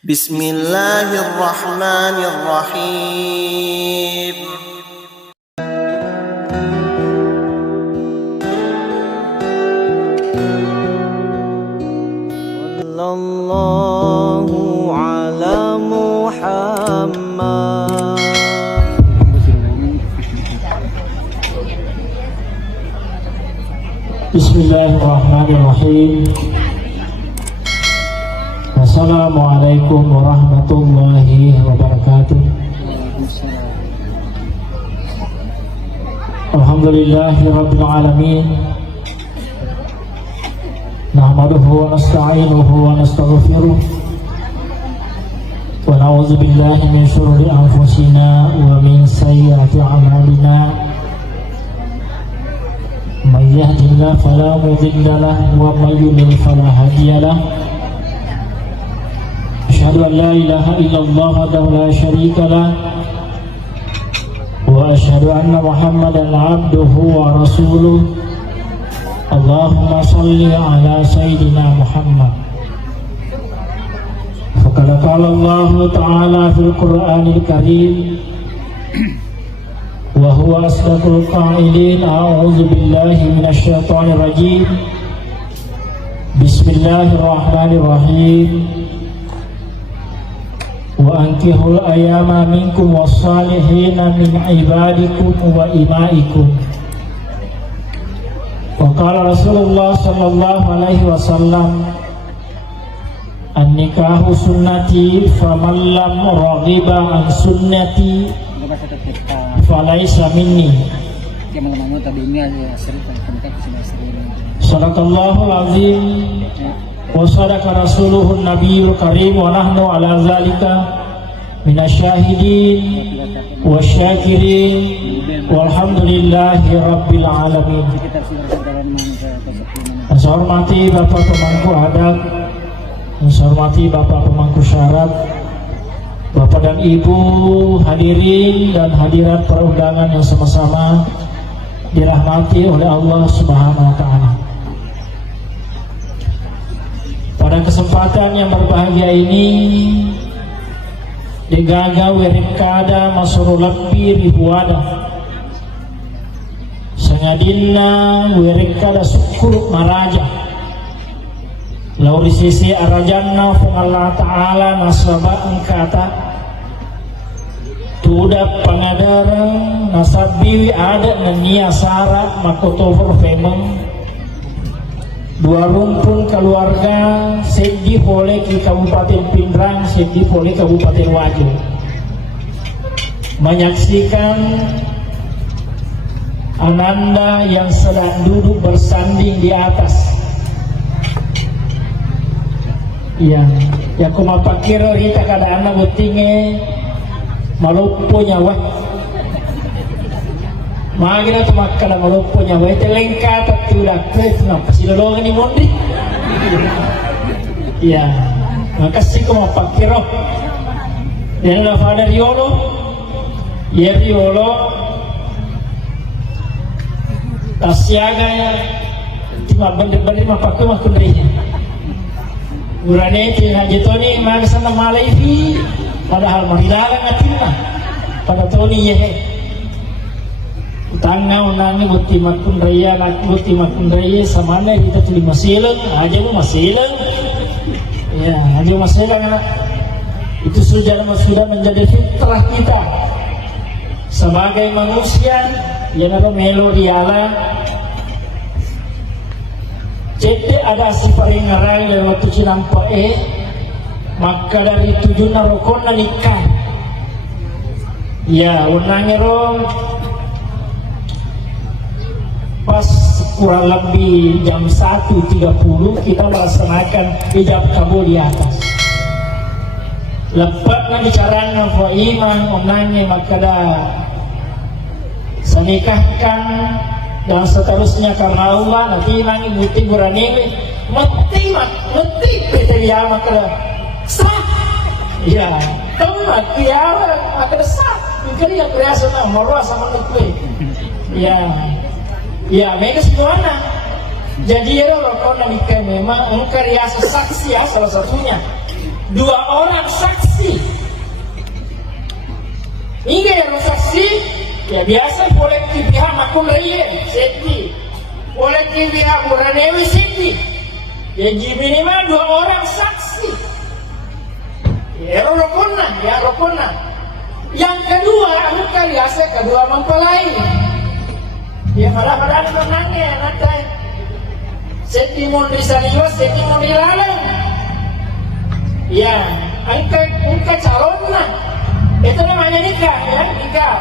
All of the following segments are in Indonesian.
Bismillahirrahmanirrahim. Sallallahu ala Muhammad. Bismillahirrahmanirrahim. Assalamualaikum warahmatullahi wabarakatuh. Alhamdulillahi rabbil alamin. Nahmaduhu wa nasta'inuhu wa nastaghfiruh. Wa na'udzu billahi min shururi anfusina wa min sayyiati a'malina. Man yahdihillahu fala mudilla lahu wa man yudlil fala hadiya lahu. Asyhadu an la ilaha illallah wahdahu la syarika lah wa asyhadu anna Muhammadan abduhu wa rasuluh. Allahumma shalli ala sayyidina Muhammad. Faqad qala Allah ta'ala fil Qur'anil Karim wa huwa asdaqul qa'ilin. A'udzu billahi minasy syaithanir rajim. Bismillahirrahmanirrahim. Wa ankihul ayama minkum wassalihina min ibadikum wa imaikum. Wa qala Rasulullah sallallahu alaihi wasallam, an-nikahu sunnati faman lam raghiba an sunnati falaysa minni. Sadaqallahul azim wa sadaqa rasuluhun nabiyul karim wa nahnu ala zalika minasyahidin wa syakirin walhamdulillahi rabbil alamin. Saya hormati Bapak pemangku adat, saya hormati Bapak pemangku syarat, Bapak dan Ibu hadirin dan hadirat perundangan yang sama-sama dirahmati oleh Allah Subhanahu wa Ta'ala. Pada kesempatan yang berbahagia ini, digaga wirikada masuru lebih ribuada sengadina wirikada syukur maraja lauri sisi arajanna fung Allah Ta'ala nasaba angkata tudak pangadara nasabiwi ada nania sara makotover femeng dua rumpun keluarga sedih boleh ke Kabupaten Pindrang, sedih boleh Kabupaten Wajo menyaksikan ananda yang sedang duduk bersanding di atas yang kumapakira kita kada anak butinge malupo nyawa magina tu makkala malupo nyawa itu lengkap tudak kref na pasilolongan ni mondi ya makasih kumapakira dan la fada riolo ya riolo tasyaga ya cuma bener-bener mapakai makundrinya urane ti hajitoni magsana malaifi padahal maridalang atinna pada toni ye utangna unangi buti makundraya buti makundraya samana kita tuli masilang aja lu masilang ya aja masilang itu sudah menjadi fitrah kita sebagai manusia yang apa melodiala. Jadi ada si paringarai lewat tujuh nampak maka dari tujuh narokon nikah ya unangero pas kurang lebih jam 1.30 kita melaksanakan hijab kabul di atas lepas na bicaranya fa iman unangnya maka dah senikahkan dan seterusnya karena Allah nanti nangi buti burani mati PT Yama kada sah ya tempat Yama kada sah mungkin yang biasa na marwa sama nekwe ya mereka semuanya jadi ya kalau kau nikah memang engkau riasa saksi ya salah satunya 2 orang saksi. Ini yang saksi ya biasa kolektif pihak makul raya seti, kolektif pihak Buranewi seti. Ya minimal 2 orang saksi. Ya rokona. Yang kedua, angka biasa kedua mempelai. Ya malah menangnya nanti. Seti mau disaniwa, seti mau dilarang. Ya, angka calonnya. Itu namanya nikah, ya nikah.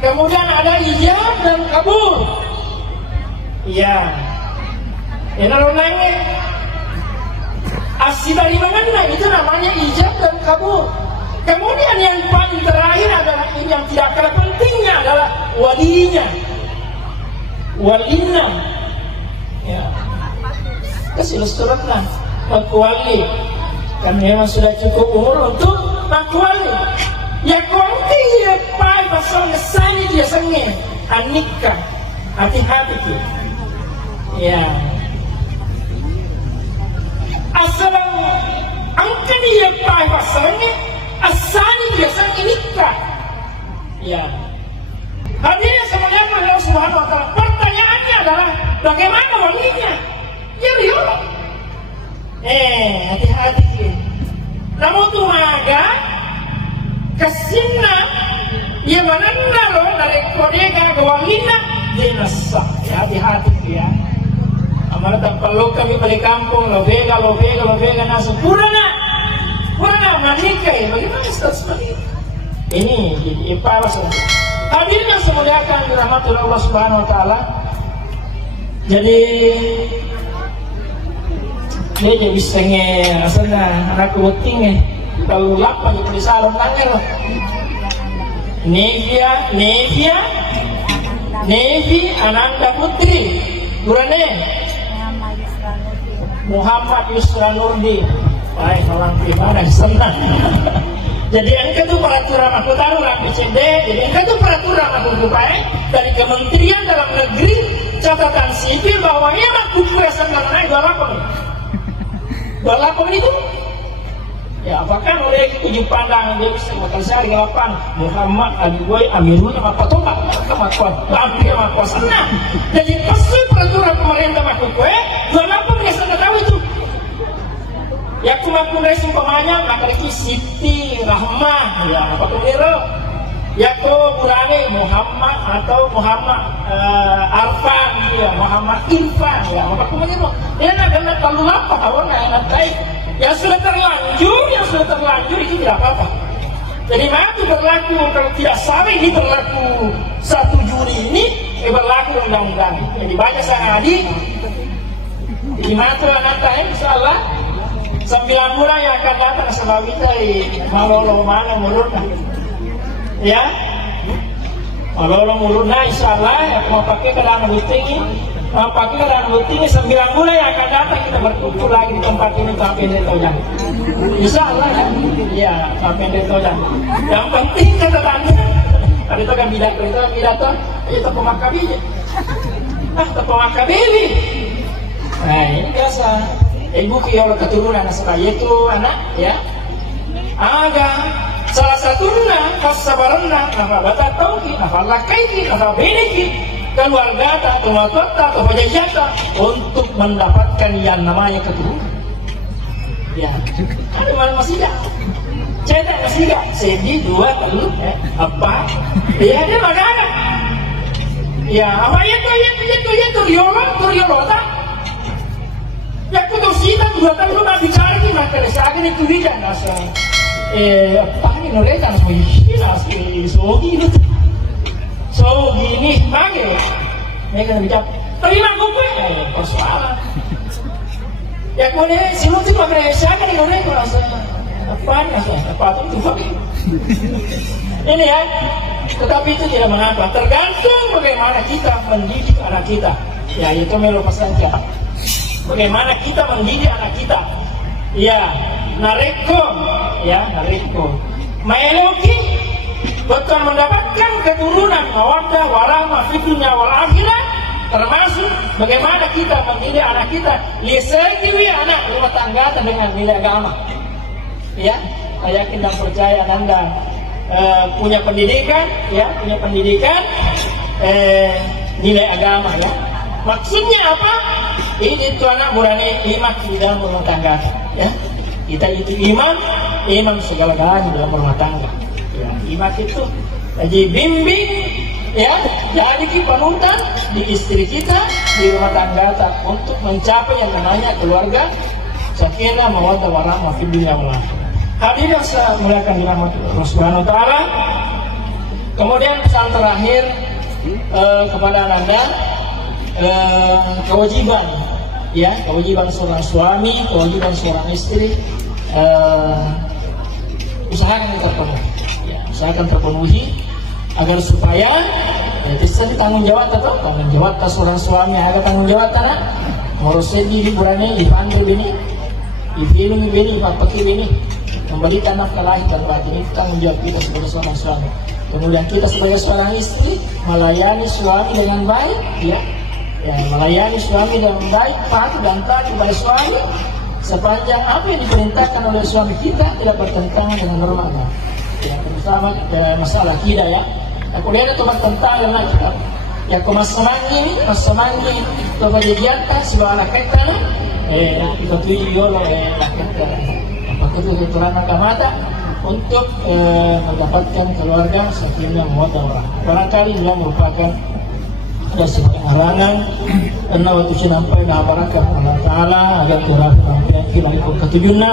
Kemudian ada ijab dan kabul. Ya, ini namanya asli dari mana? Itu namanya ijab dan kabul. Kemudian yang paling terakhir adalah yang tidak kalah pentingnya adalah walinya, walina. Ya, kasih suratnya makwali. Kan memang sudah cukup umur untuk makwali. Ya konti ya pai pasal kesani dia sengit anikah hati-hati tu. Ya. Asal angka dia pai pasalnya asani dia sengit nikah. Ya. Hadirin sekalian Allah Subhanahu wa taala, pertanyaannya adalah bagaimana walinya? Ya riyo. Hati-hati. Namun tu maga kesina ia menanda loh dari kodega ke walina dinasa. Ya hati-hati ya. Amal tak perlu kami balik kampung lo vega nasu purana manikai. Bagaimana status manikai? Ini ipara saja. Hadirin yang semuliakan dirahmati Allah Subhanahu wa taala. Jadi dia jadi senge asana anak kuting kalau lapang di salon nangeng loh. Nevi Ananda Putri Burane Muhammad Yusra Nurdi. Baik orang gimana senang. Jadi angka itu peraturan aku taruh lah PCD. Jadi angka itu peraturan aku baik dari Kementerian Dalam Negeri catatan sipil bahwa ia aku kuasa naik 28 itu ya apakah oleh tujuh pandang dia bisa makan sehari kapan Muhammad Aliboy Amirul apa toh kemakuan tapi kemakuan senang. Jadi pasti peraturan pemerintah makhluk gue 28 dia sudah tahu itu ya kumakun dari sumpamanya maka itu Siti Rahmah ya apa kemudian ya ko Burane Muhammad atau Muhammad Arfan ya Muhammad Irfan ya apa kemudian dia nak kena terlalu apa awalnya enak baik yang sudah terlanjur itu tidak apa-apa. Jadi maka berlaku kalau tidak salah ini berlaku 1 Juni ini berlaku undang-undang. Jadi baca sanadi di mata nanti insyaallah 9 bulan yang akan datang sebab kita malolo mana mulutnya ya malolo mulutnya insyaallah ya mau pakai kendaraan buting pakai kendaraan buting 9 bulan yang akan datang kita berkumpul lagi di tempat ini sampai Detojan insyaallah ya sampai Detojan. Yang penting catatannya tadi itu kan pidato itu pemakabili pemakabili. Nah ini biasa ibu kiyol keturunan saya itu anak ya aga salah satunya kasabarna apa bata tauki apa lakaiki apa beneki keluarga atau makota atau pajajata untuk mendapatkan yang namanya keturunan ya ada mana masih ada cetak masih ada segi 2 telur apa ya dia mana ada ya apa itu riolota ya aku tahu sih kan 2 tahun lu masih cari maka saya ini tuh dia nasa apa ini mereka harus begini so gini panggil mereka bicara terima gue persoalan ya kemudian sebelum itu pakai saya kan mereka rasa apa itu pakai ini ya tetapi itu tidak mengapa tergantung bagaimana kita mendidik anak kita ya itu melupas saja. Bagaimana kita mendidik anak kita? Ya, nareko, Maeloki betul mendapatkan keturunan mawaddah warahmah fid dunya wal akhirah, termasuk bagaimana kita mendidik anak kita. Lisekiwi anak rumah tangga dengan nilai agama. ya, saya yakin dan percaya Anda punya pendidikan, ya, punya pendidikan nilai agama, ya. Maksudnya apa? Ini tuh anak berani iman di dalam rumah tangga, ya. Kita itu iman segala-galanya dalam rumah tangga. Ya, iman itu jadi bimbing, ya, jadi panutan di istri kita, di rumah tangga kita untuk mencapai yang namanya keluarga sakinah mawaddah warahmah fid dunya wal akhirah. Hadirin yang muliakan dirahmati Allah Subhanahu wa taala. Kemudian pesan terakhir kepada Anda, kewajiban, ya, kewajiban seorang suami, kewajiban seorang istri, usahakan terpenuhi, ya, usahakan terpenuhi agar supaya itu tanggung jawab atau tanggung jawab seorang suami ada tanggung jawab tanah ngurusnya di liburannya di pantai ini di bini pakai ini memberikan nafkah lahir dan batin, itu tanggung jawab kita sebagai seorang suami. Kemudian kita sebagai seorang istri melayani suami dengan baik, ya, melayani suami dengan baik, patuh dan taat kepada suami sepanjang apa yang diperintahkan oleh suami kita tidak bertentangan dengan norma agama. Ya, terutama masalah kita, ya. Kemudian itu bertentangan dengan kita. Ya, masamangi to pajajianta sebuah anak kita, kita tuju yolo apakah itu keturunan kamata untuk mendapatkan keluarga sakinah mawaddah warahmah. Barangkali dia merupakan ada sebuah halangan karena waktu sinampai na barakah Allah Taala agar kurang sampai kila ikut ketujuhna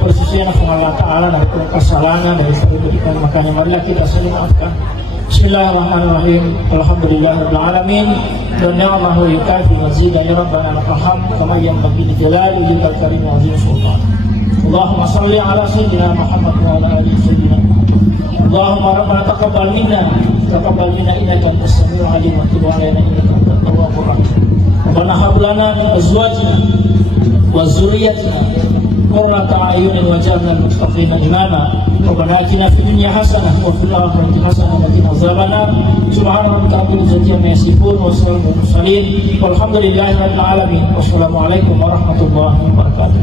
persusian Allah Taala dari kesalahan dari berikan, makanya marilah kita saling maafkan. Bismillahirrahmanirrahim. Alhamdulillahirabbil alamin. Dan ni'mahu yukafi mazida ya rabbana lakal hamd kama yanbaghi li jalali wajhikal karim wa azim sultan. Allahumma salli ala sayyidina Muhammad wa ala ali sayyidina Allahumma rabbana taqabbal minna innaka antas samiul alim wa tub alaina innaka antat tawwabur rahim. Rabbana hab lana min azwajina wa dzurriyyatina qurrata a'yunin waj'alna lil muttaqina imama. Rabbana atina fid dunya hasanah wa fil akhirati hasanah wa qina adzabannar. Subhana rabbika rabbil izzati amma yasifun wa salamun alal mursalin walhamdulillahi rabbil alamin. Wassalamu alaikum warahmatullahi wabarakatuh.